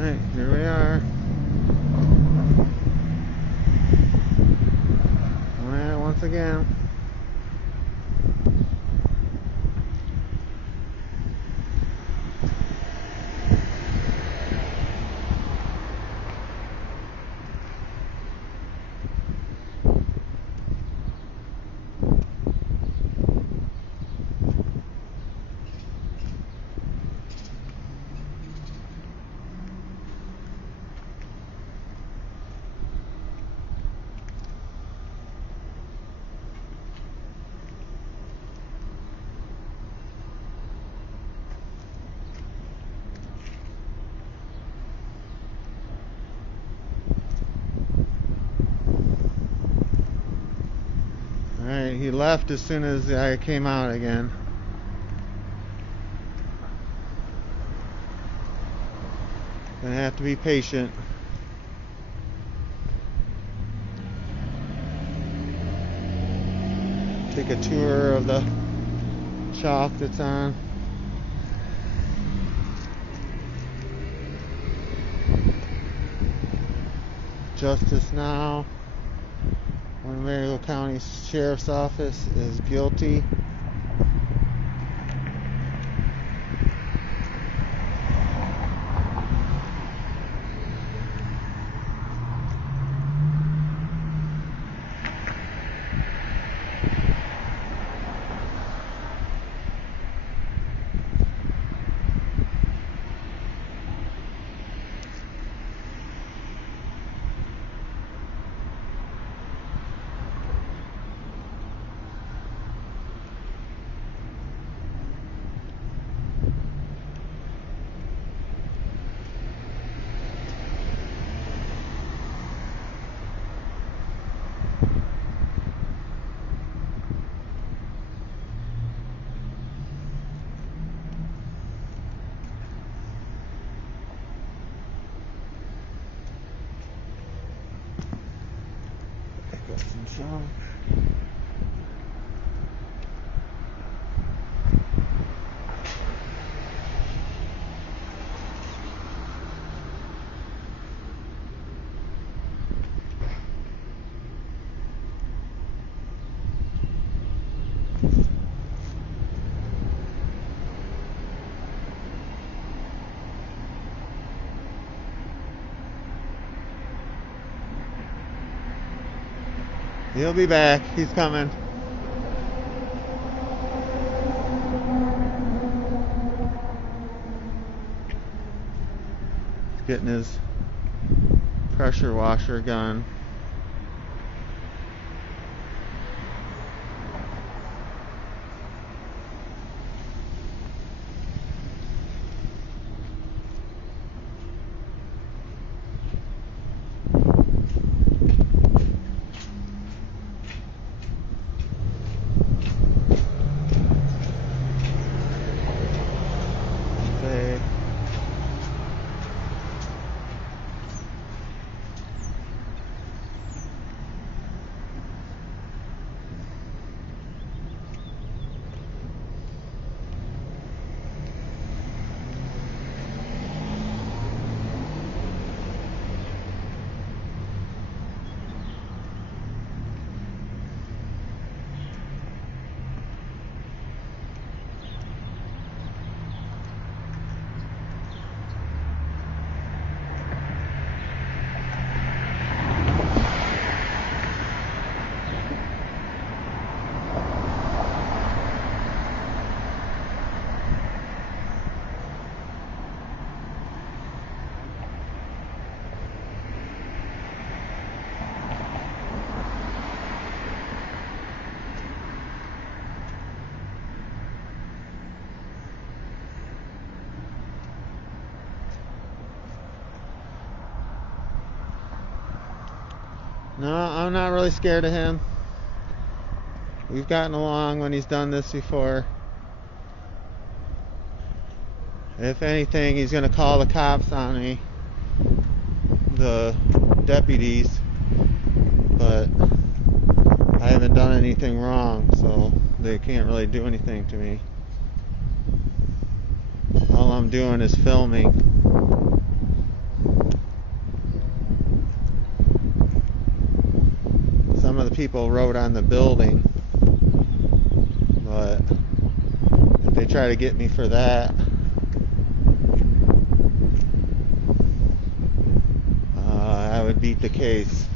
Alright, here we are. Alright, once again. Alright, he left as soon as I came out again. Gonna have to be patient. Take a tour of the chalk that's on. Justice now. Marieville County Sheriff's Office is guilty. Got some chalk. He'll be back. He's coming. He's getting his pressure washer gun. No, I'm not really scared of him. We've gotten along when he's done this before. If anything, he's going to call the cops on me, the deputies, but I haven't done anything wrong, so they can't really do anything to me. All I'm doing is filming. people wrote on the building, but if they try to get me for that, I would beat the case.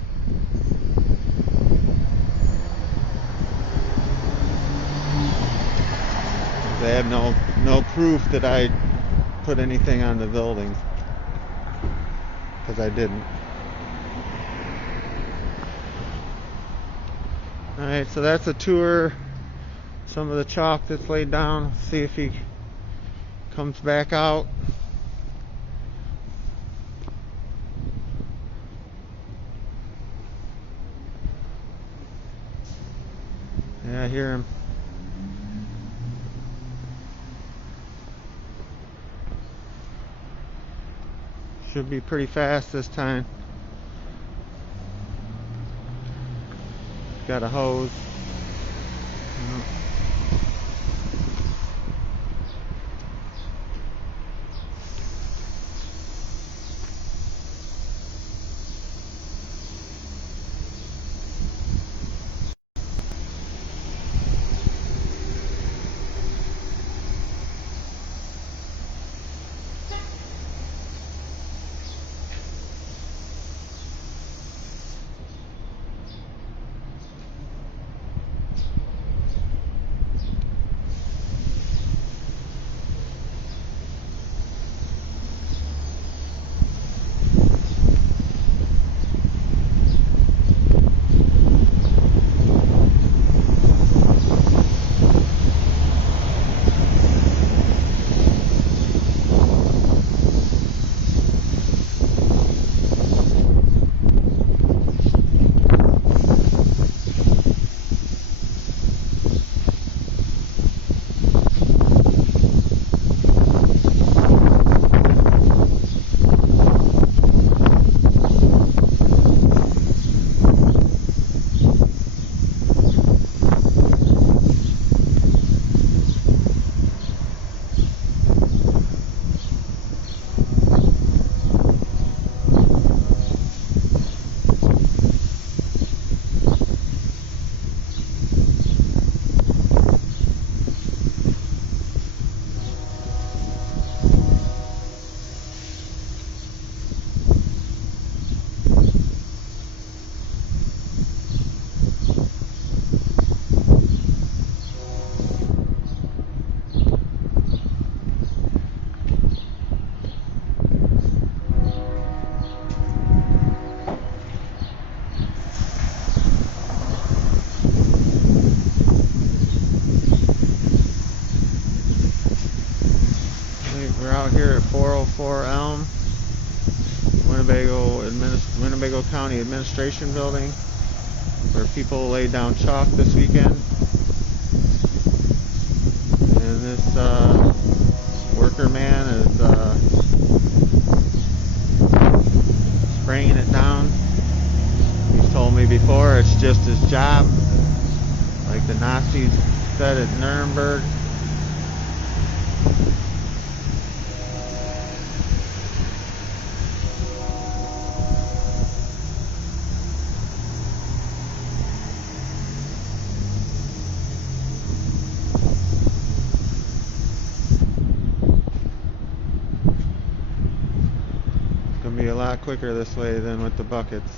They have no proof that I put anything on the building, because I didn't. Alright, so that's a tour. Some of the chalk that's laid down. See if he comes back out. Yeah, I hear him. Should be pretty fast this time. Got a hose. We're out here at 404 Elm, Winnebago County Administration Building, where people laid down chalk this weekend. And this worker man is spraying it down. He's told me before it's just his job, like the Nazis said at Nuremberg. Be a lot quicker this way than with the buckets.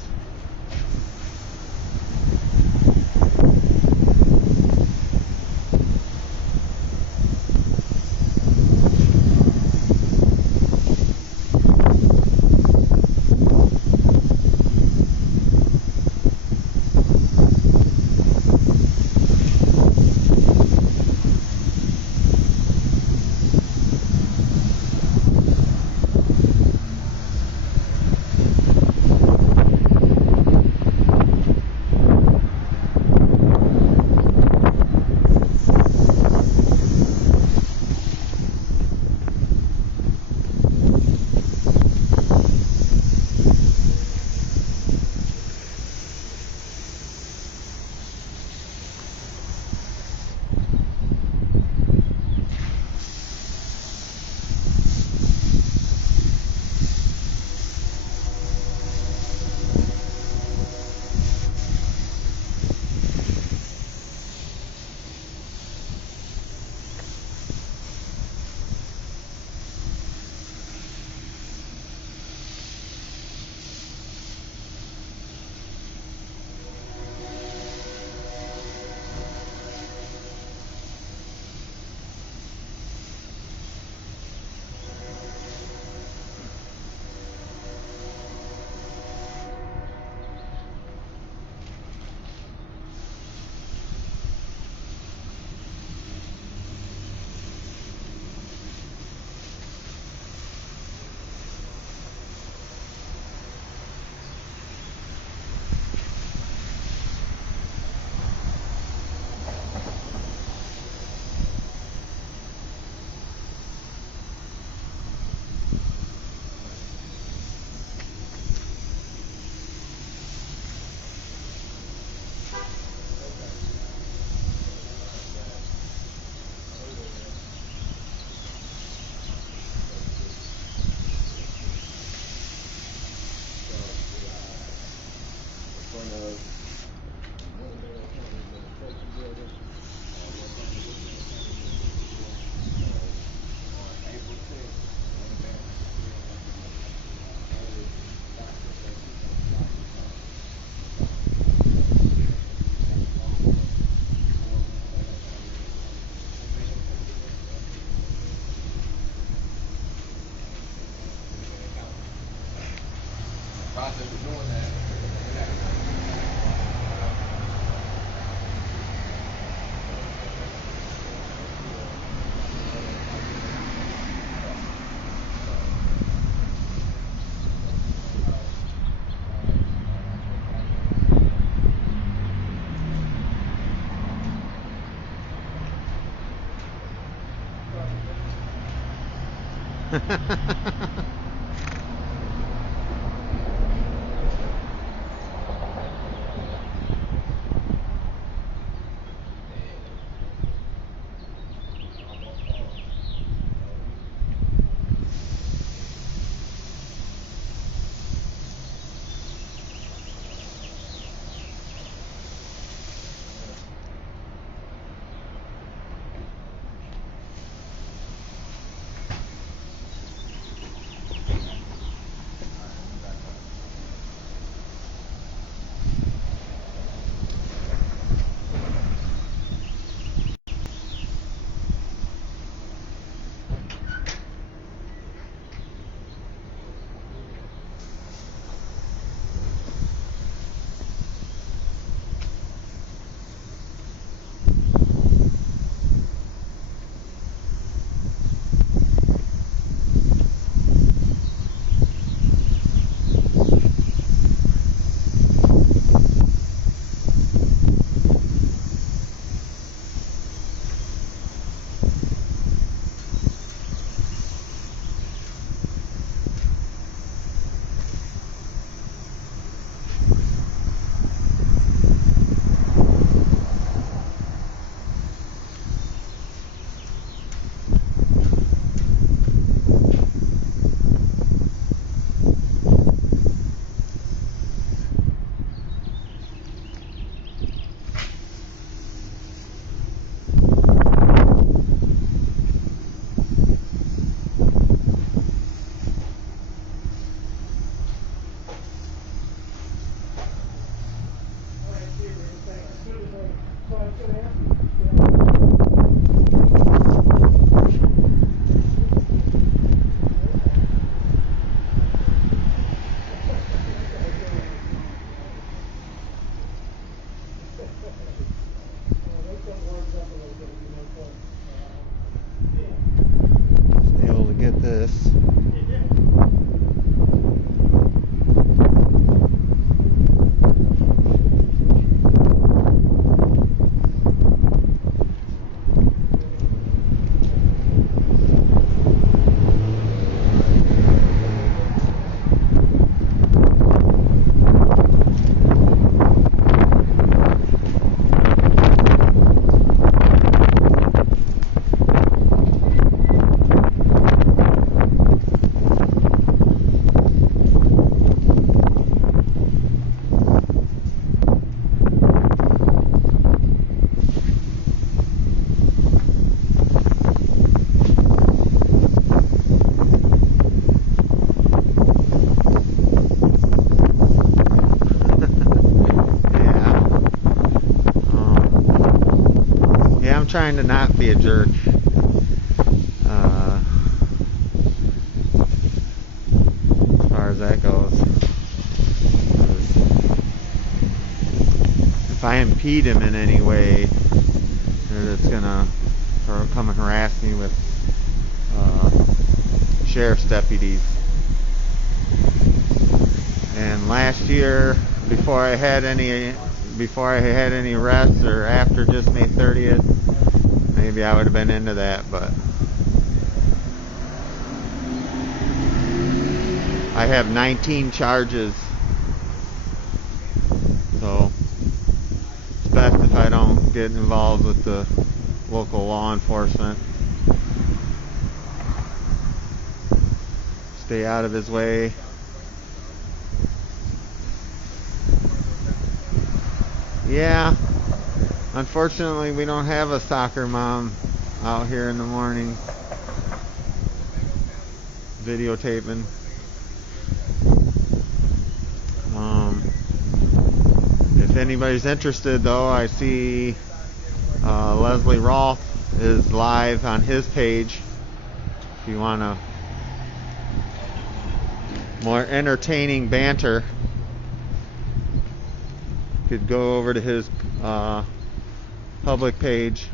Able to get this. I'm trying to not be a jerk. As far as that goes. If I impede him in any way, it's gonna come and harass me with sheriff's deputies. And last year, before I had any arrests, or after just May 30th, maybe I would have been into that, but I have 19 charges, so it's best if I don't get involved with the local law enforcement. Stay out of his way. Yeah, unfortunately we don't have a soccer mom out here in the morning videotaping. If anybody's interested though, I see Leslie Rolfe is live on his page if you want a more entertaining banter. could go over to his public page.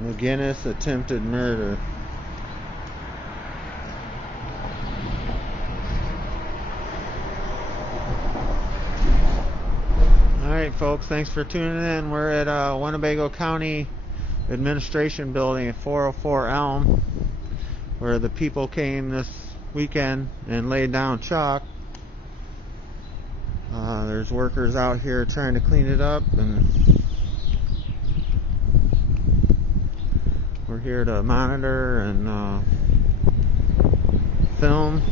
McGinnis attempted murder. Alright folks, thanks for tuning in. We're at Winnebago County Administration Building at 404 Elm, where the people came this weekend and laid down chalk. There's workers out here trying to clean it up, and we're here to monitor and film.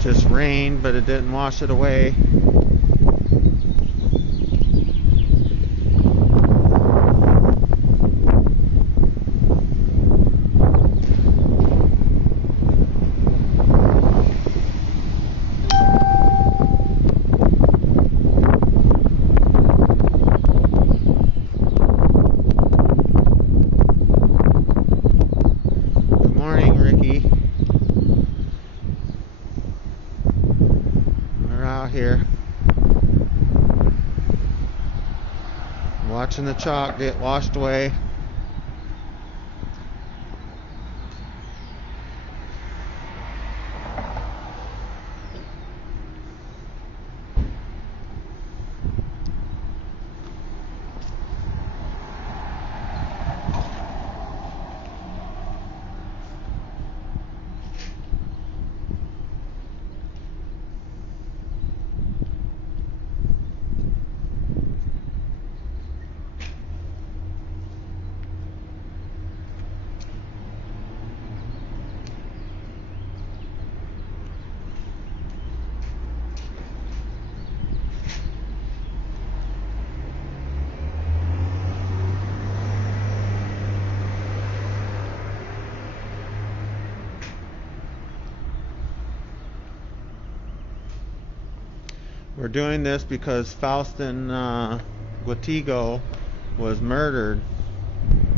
Just rained, but it didn't wash it away. Good morning, Ricky. Here watching the chalk get washed away. We're doing this because Faustin Guatigo was murdered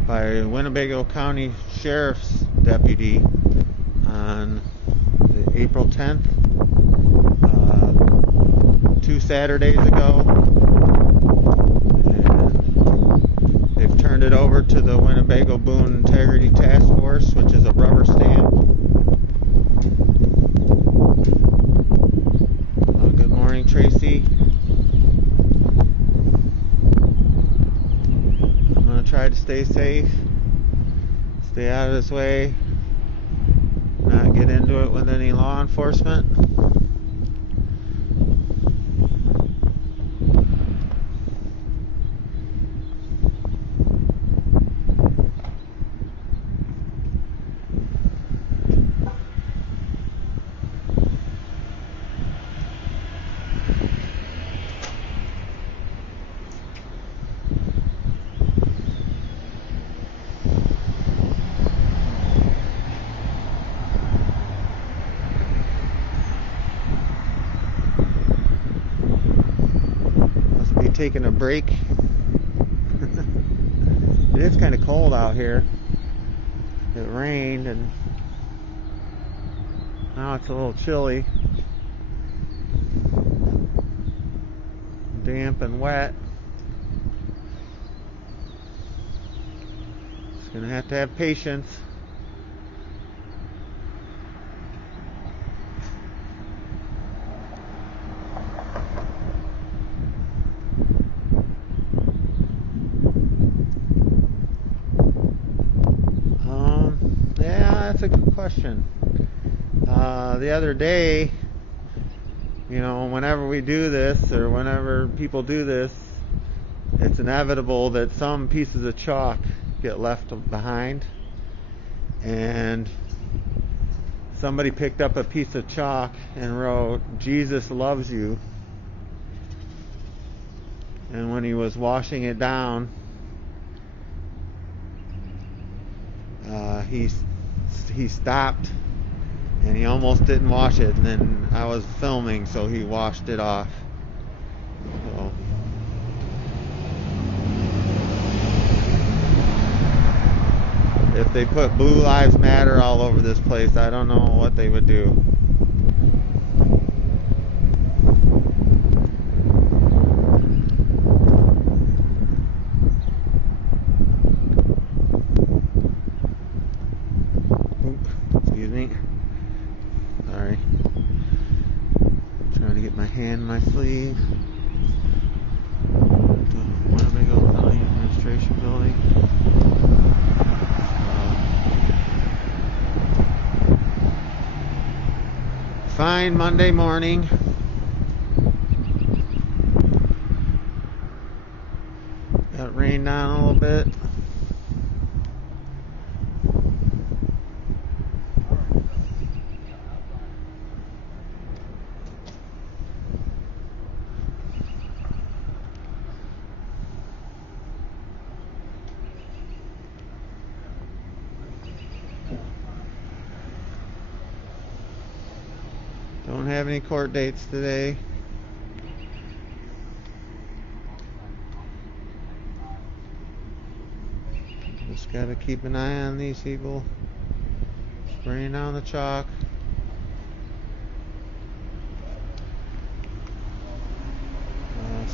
by a Winnebago County Sheriff's deputy on April 10th, 2 Saturdays ago. And they've turned it over to the Winnebago Boone Integrity Task Force, which is a rubber stamp. Good morning, Tracy. I'm going to try to stay safe, stay out of his way, not get into it with any law enforcement. Taking a break. It is kind of cold out here. It rained and now it's a little chilly, damp and wet. Just gonna have to have patience. That's a good question. The other day, you know, whenever we do this, or whenever people do this, it's inevitable that some pieces of chalk get left behind, and somebody picked up a piece of chalk and wrote, "Jesus loves you." And when he was washing it down, he stopped, and he almost didn't wash it, and then I was filming, so he washed it off. So if they put Blue Lives Matter all over this place, I don't know what they would do. Excuse me. Sorry. Trying to get my hand in my sleeve. Winnebago County Administration Building. Fine Monday morning. Got it rained down a little bit. Don't have any court dates today. Just gotta keep an eye on these people spraying down the chalk.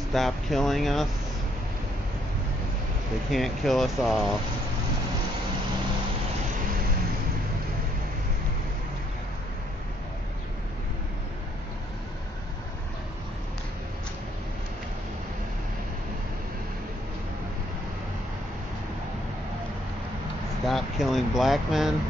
Stop killing us. They can't kill us all. Stop killing black men.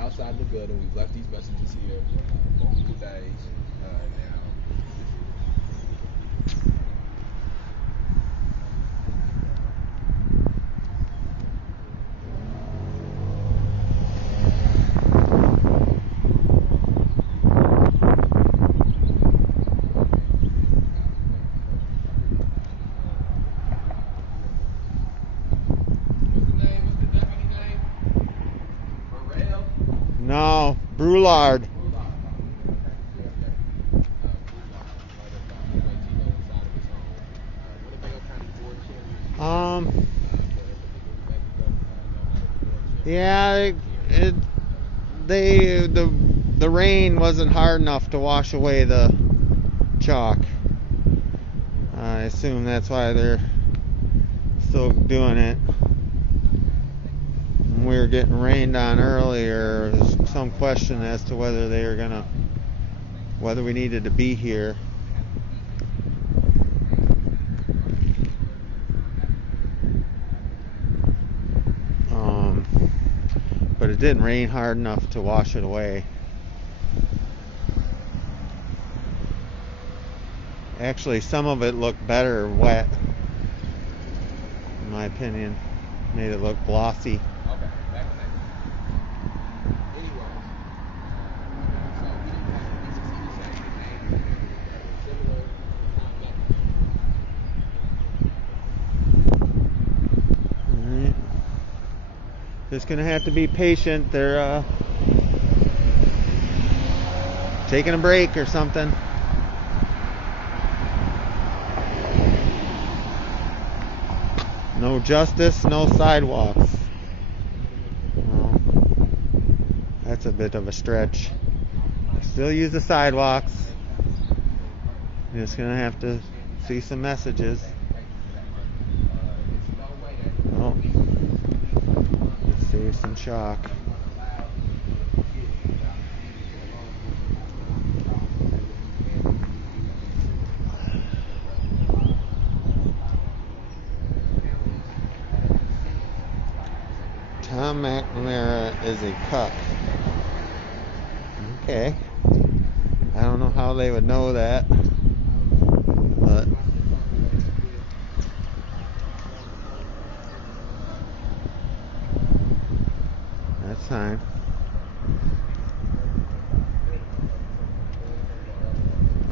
Outside the building, we've left these messages here multiple days now. No, Brulard. Yeah, the rain wasn't hard enough to wash away the chalk. I assume that's why they're still doing it. When we were getting rained on earlier, there's some question as to whether whether we needed to be here. But it didn't rain hard enough to wash it away. Actually, some of it looked better wet, in my opinion. Made it look glossy. Okay, back to that. Anyways, so we didn't have to see the same name that was similar. Just gonna have to be patient. They're taking a break or something. No justice, no sidewalks. Well, that's a bit of a stretch. Still use the sidewalks. Just gonna have to see some messages. Oh, let's see some shock. Tom McNamara is a cuck. Okay. I don't know how they would know that, but that's fine.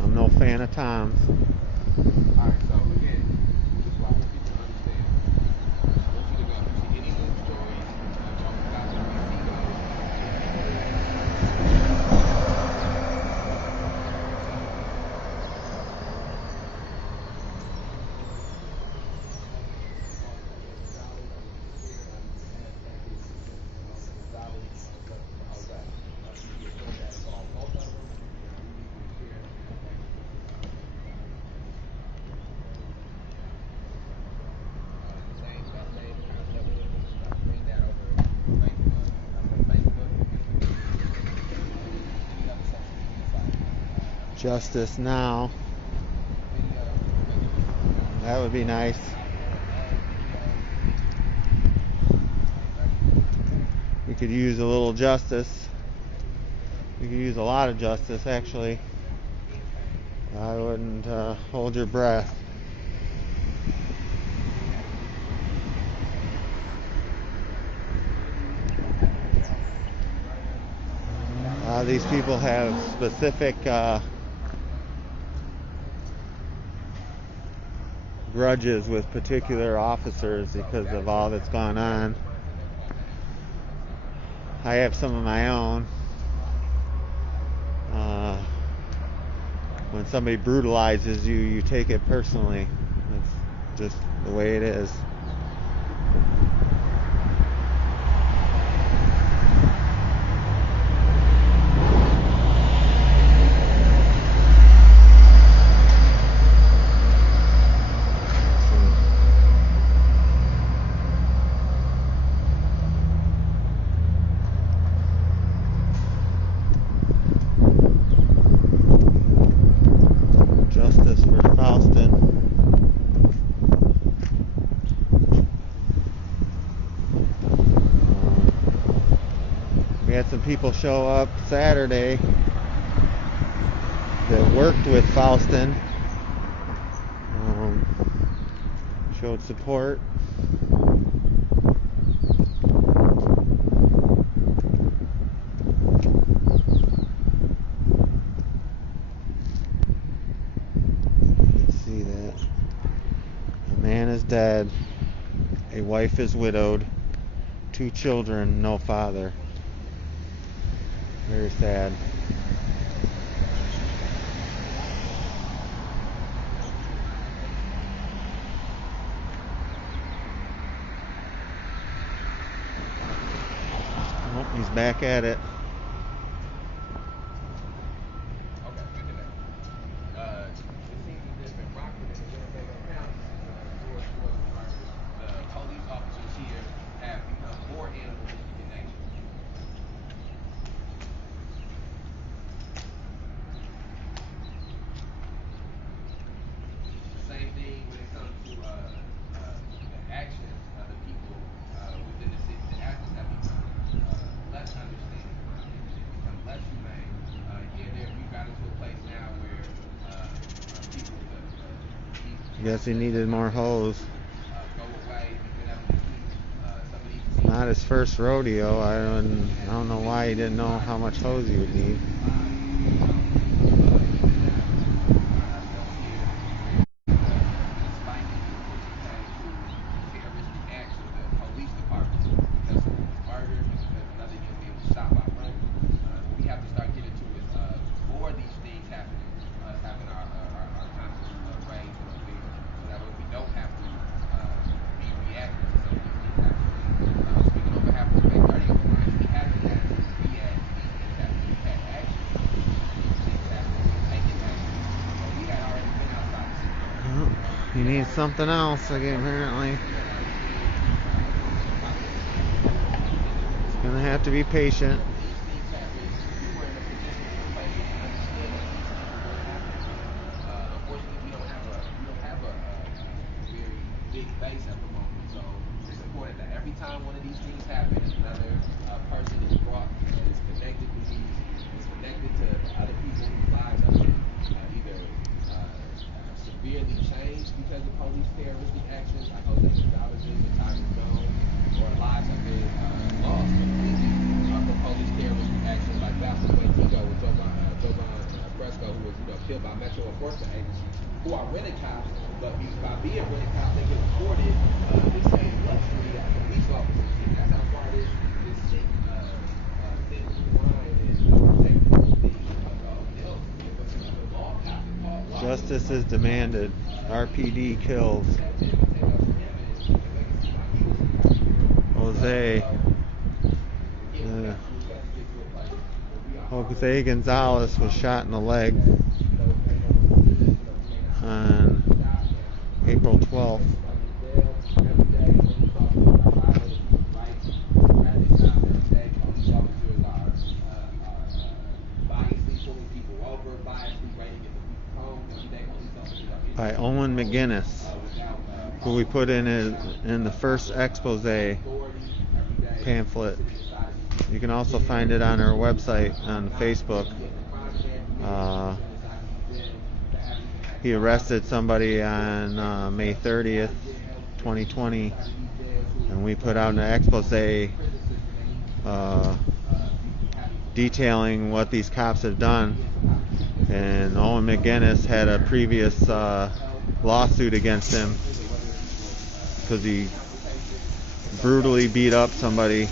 I'm no fan of Tom's. Alright, so again, this is why I want people to understand. I want you to know if you see any news stories about Washington D.C. goes, Justice now. That would be nice. We could use a little justice. We could use a lot of justice, actually. I wouldn't hold your breath. These people have specific grudges with particular officers because of all that's gone on. I have some of my own. When somebody brutalizes you, you take it personally. That's just the way it is. Justice for Faustin. We had some people show up Saturday that worked with Faustin. Showed support. See that. A man is dead. A wife is widowed. 2 children, no father. Very sad. Oh, he's back at it. Police officers here have become more animalistic in nature. Same thing when it comes to the actions of the people within the city. The actions have become less understanding and become less humane. We've got into a place now where people, Guess he needed more hose. go away. We've been able to keep some of these. Not his first rodeo. I don't know why he didn't know how much hose he would need. He needs something else again, apparently. He's gonna have to be patient. These things happen. We were in a position in a place where we understood that these things were going to happen. Unfortunately, we don't have a very big base at the moment. So it's important that every time one of these things happen and another person is brought, is connected to these, is connected to other people whose lives have been either severely changed because of police terroristic actions, like Jose Gonzalez's and Tyrus Jones, or lives have been lost completely for police terroristic actions, like Vassal Quantico and Jovan Fresco, who was killed by Metro Enforcement Agencies, who are rented cops, but by being rented cops, they can afford it the same luxury that police officers get. That's how far this sick, thin blue line is protecting the law have to call law. Justice is demanded. RPD kills Jose. Jose Gonzalez was shot in the leg on April 12th. By Owen McGinnis, who we put in the first expose pamphlet. You can also find it on our website on Facebook. He arrested somebody on May 30th, 2020, and we put out an expose detailing what these cops have done. And Owen McGinnis had a previous lawsuit against him because he brutally beat up somebody.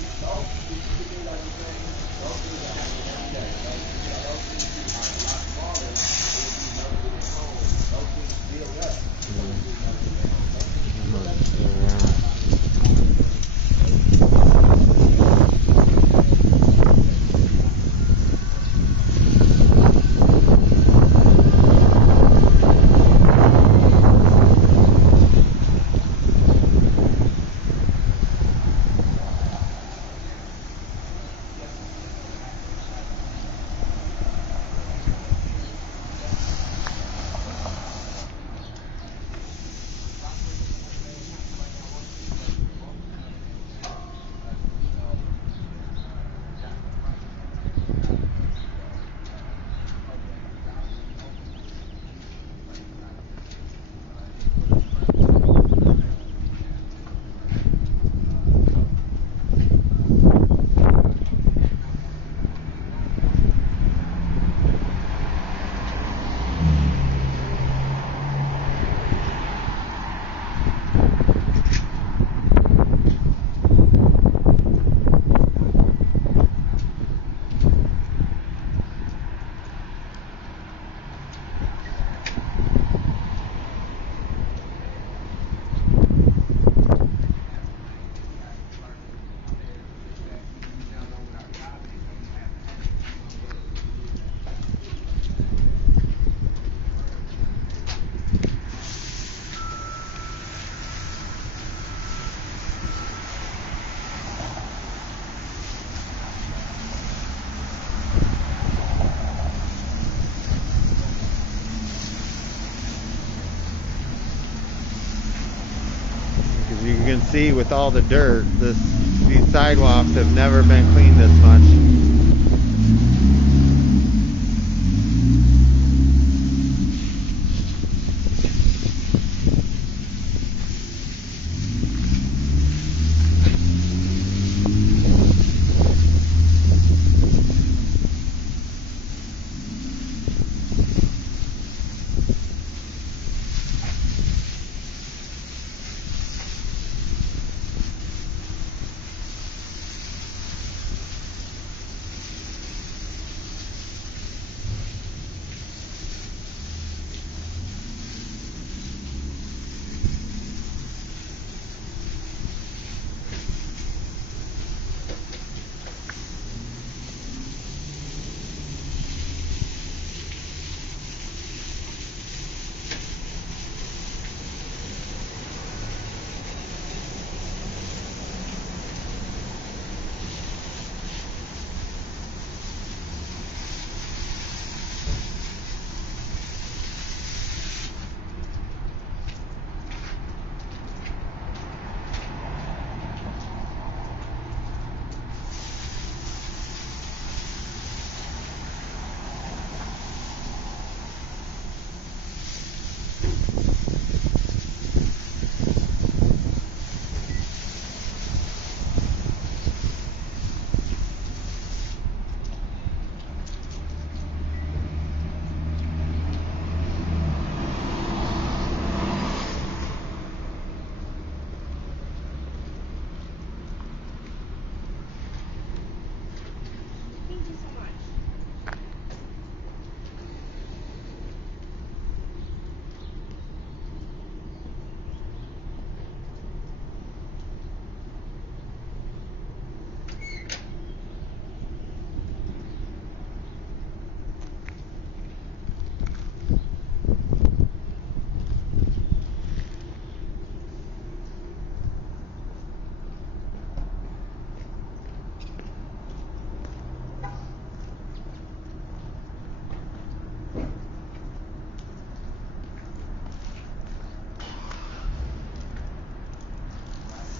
You can see with all the dirt, these sidewalks have never been cleaned this much.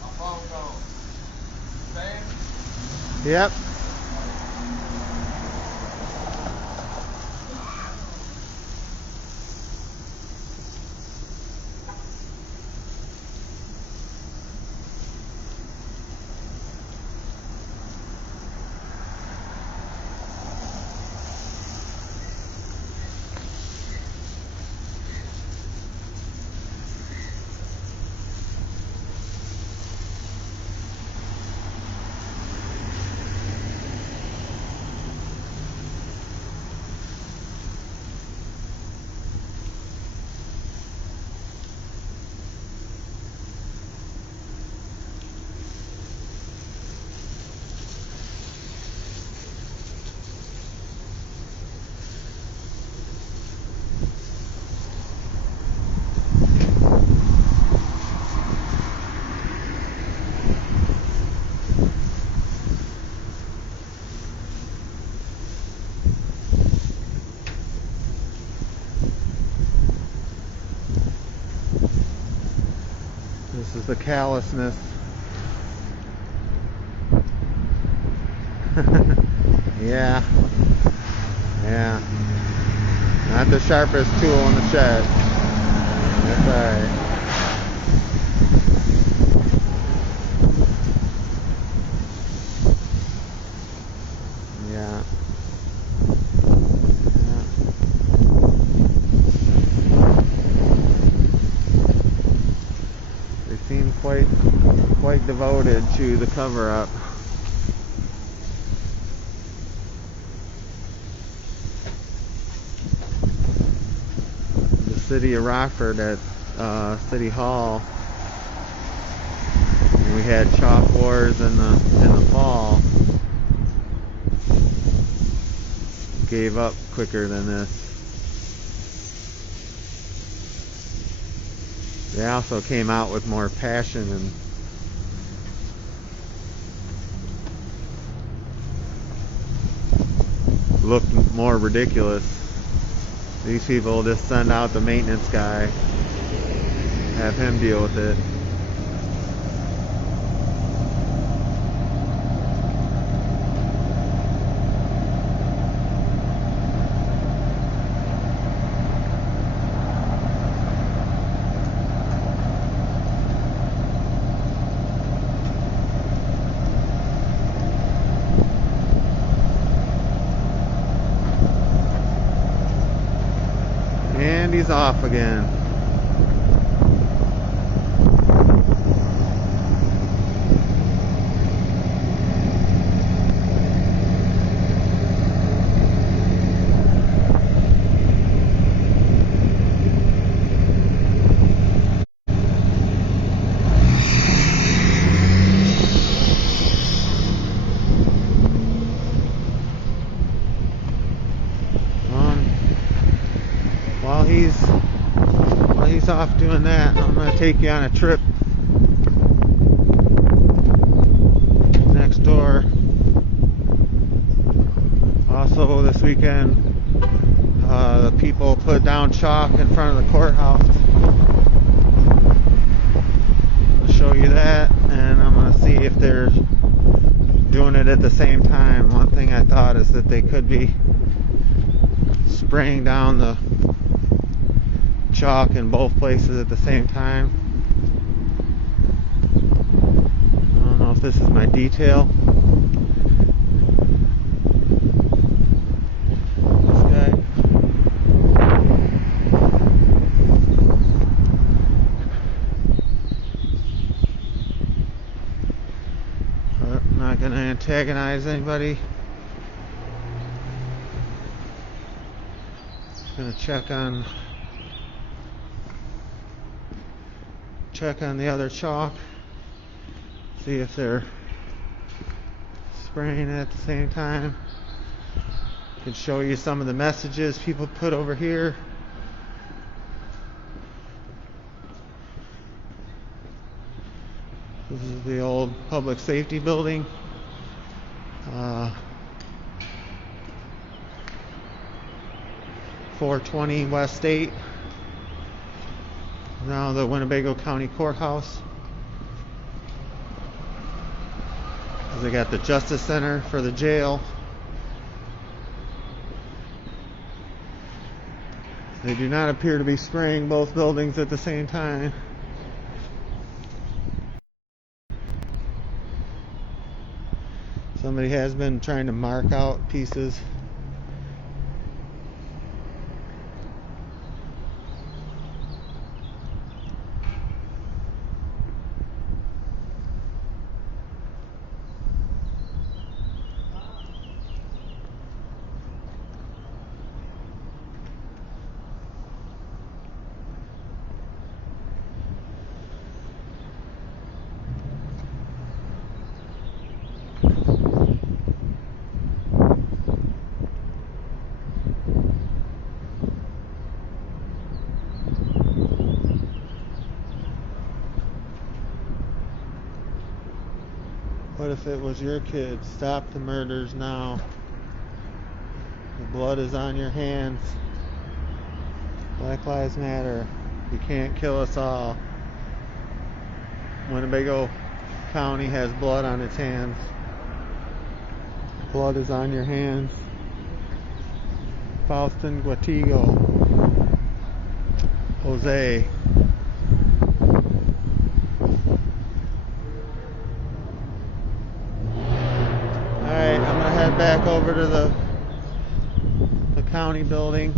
My phone gone. Same? Yep. This is the callousness. Yeah. Yeah. Not the sharpest tool in the shed. That's alright. Yeah. They seem quite devoted to the cover-up. The city of Rockford at City Hall. We had chalk wars in the fall. Gave up quicker than this. They also came out with more passion and looked more ridiculous. These people just send out the maintenance guy, have him deal with it. And he's off again. While he's off doing that, I'm going to take you on a trip next door. Also this weekend, the people put down chalk in front of the courthouse. I'll show you that, and I'm going to see if they're doing it at the same time. One thing I thought is that they could be spraying down the chalk in both places at the same time. I don't know if this is my detail. This guy. I'm not going to antagonize anybody. Just going to check on the other chalk, see if they're spraying it at the same time. I can show you some of the messages people put over here. This is the old public safety building. 420 West State. Now the Winnebago County Courthouse. They got the Justice Center for the jail. They do not appear to be spraying both buildings at the same time. Somebody has been trying to mark out pieces. What if it was your kid? Stop the murders now. The blood is on your hands. Black Lives Matter. You can't kill us all. Winnebago County has blood on its hands. Blood is on your hands. Faustin Guatigo. Jose. Alright, I'm gonna head back over to the county building.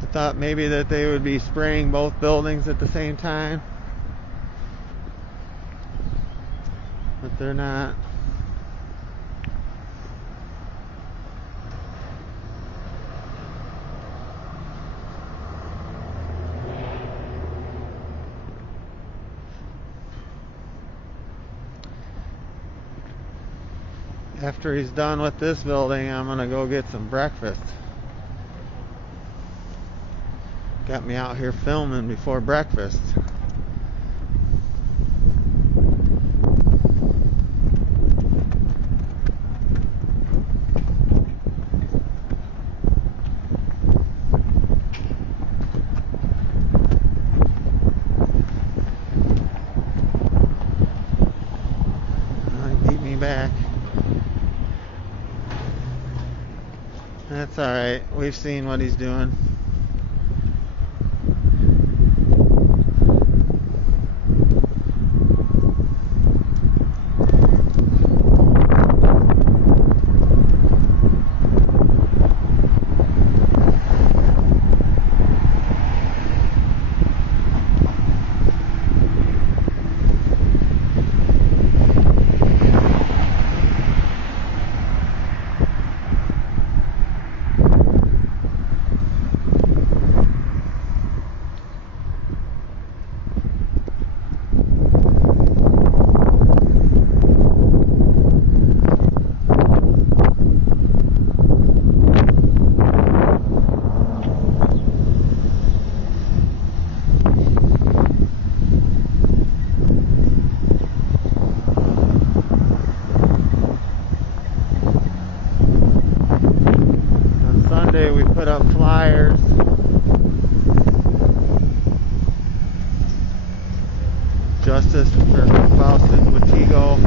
I thought maybe that they would be spraying both buildings at the same time, but they're not. After he's done with this building, I'm gonna go get some breakfast. Got me out here filming before breakfast. He beat me back. That's alright. We've seen what he's doing. We put up flyers. Justice for Faustin Guatigo.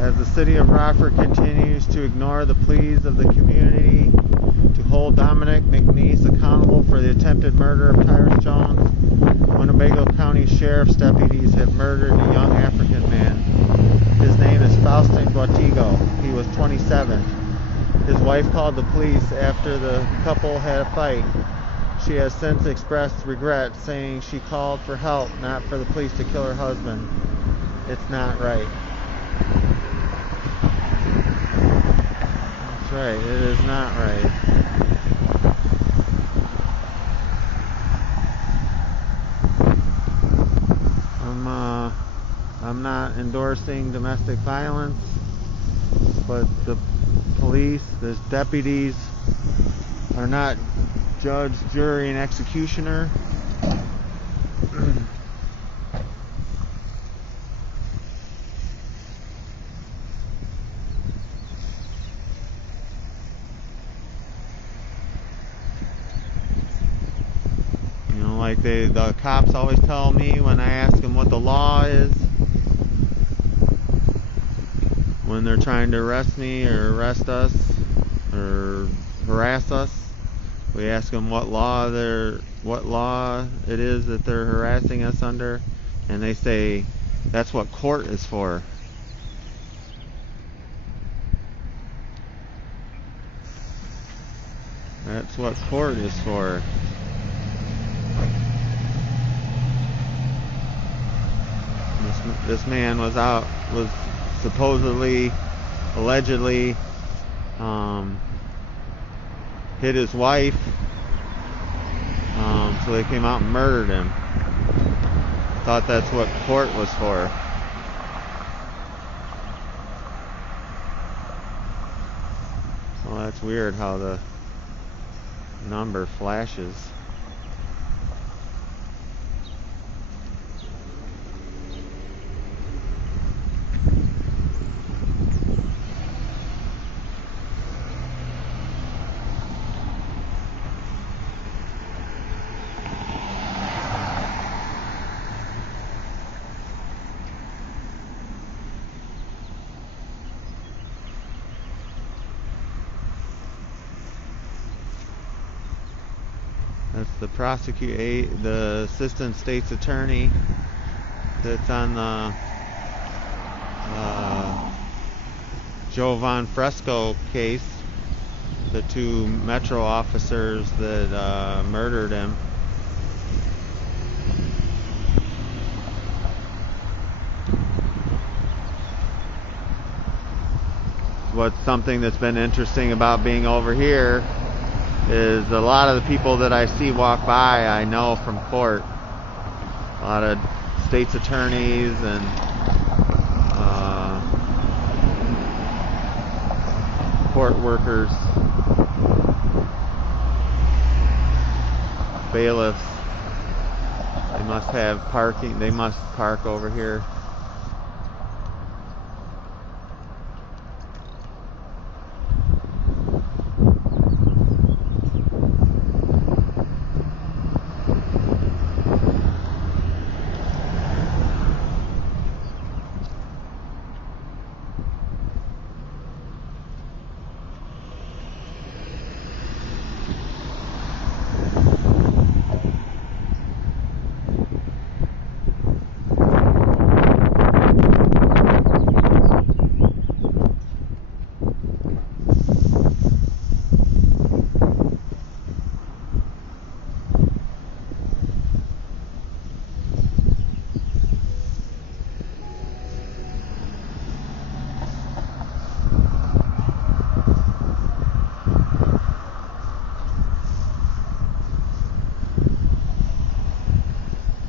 As the city of Rockford continues to ignore the pleas of the community to hold Dominic McNeese accountable for the attempted murder of Tyrus Jones, Winnebago County Sheriff's deputies have murdered a young African man. His name is Faustin Guatigo. He was 27. His wife called the police after the couple had a fight. She has since expressed regret, saying she called for help, not for the police to kill her husband. It's not right. That's right, it is not right. I'm not endorsing domestic violence. but the police, the deputies, are not judge, jury, and executioner. You know, like the cops always tell me when I ask them what the law is, when they're trying to arrest me or arrest us or harass us. We ask them what law it is that they're harassing us under, and they say that's what court is for. That's what court is for. This man was supposedly, allegedly, hit his wife, so they came out and murdered him. Thought that's what court was for. Well, that's weird how the number flashes. That's the assistant state's attorney that's on the Joe Von Fresco case, the two Metro officers that murdered him. What's something that's been interesting about being over here is a lot of the people that I see walk by I know from court. A lot of state's attorneys and court workers, bailiffs. They must have parking. They must park over here.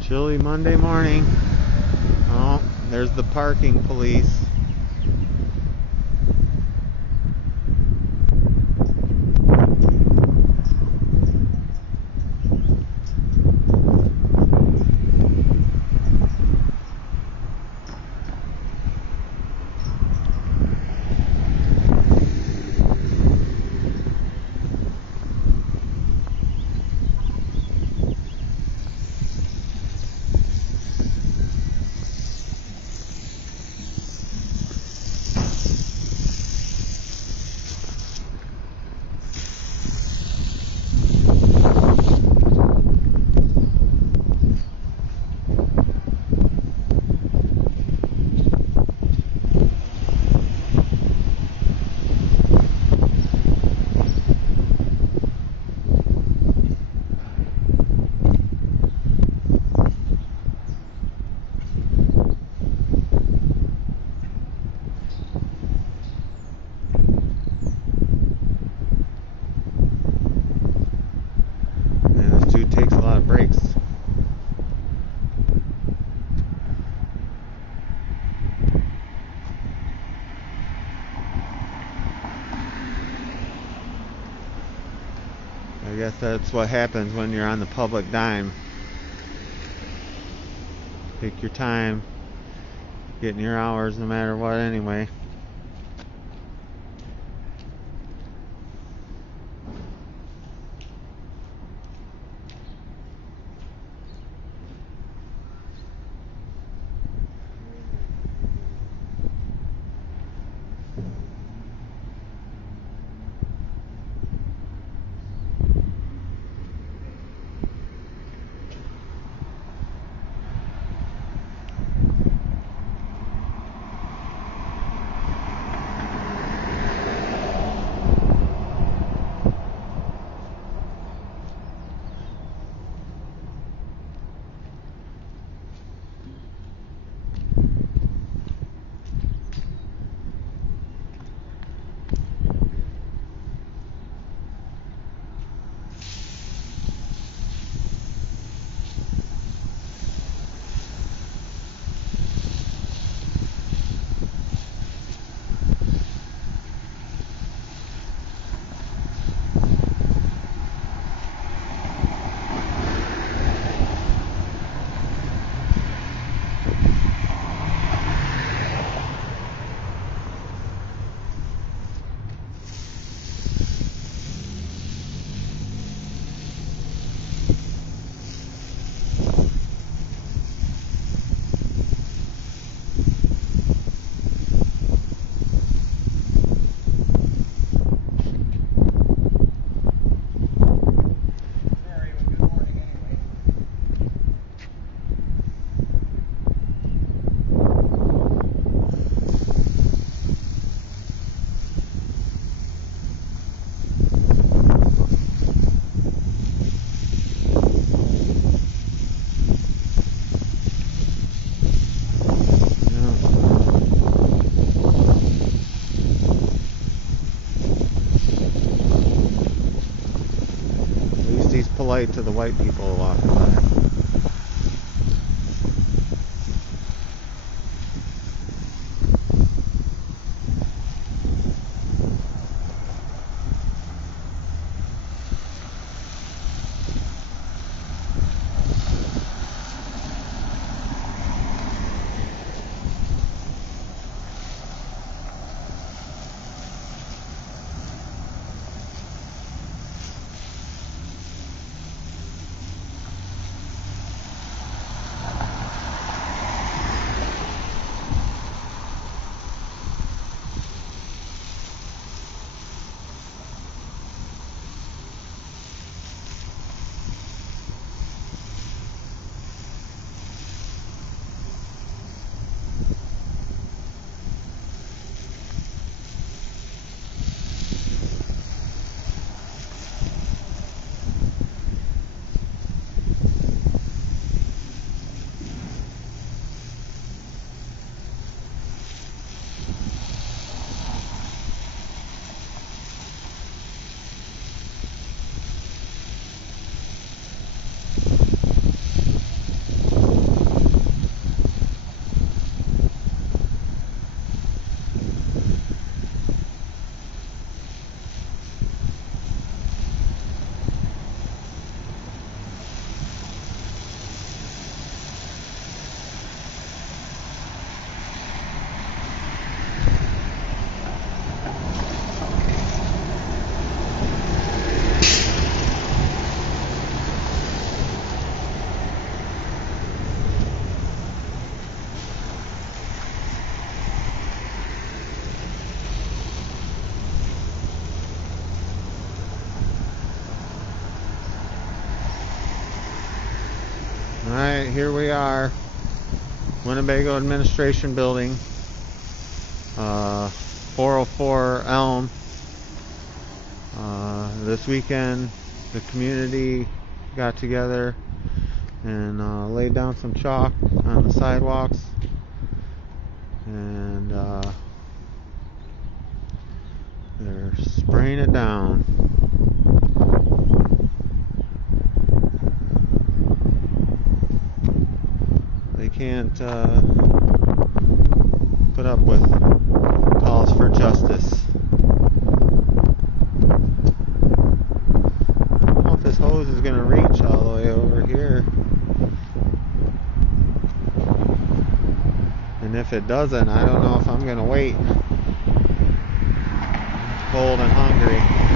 Chilly Monday morning. Oh, there's the parking police. guess that's what happens when you're on the public dime. Take your time, getting your hours no matter what anyway. He's polite to the white people walking by. Alright, here we are. Winnebago Administration Building. 404 Elm. This weekend, the community got together and laid down some chalk on the sidewalks. And they're spraying it down. They can't put up with calls for justice. And if it doesn't, I don't know if I'm gonna wait. Cold and hungry.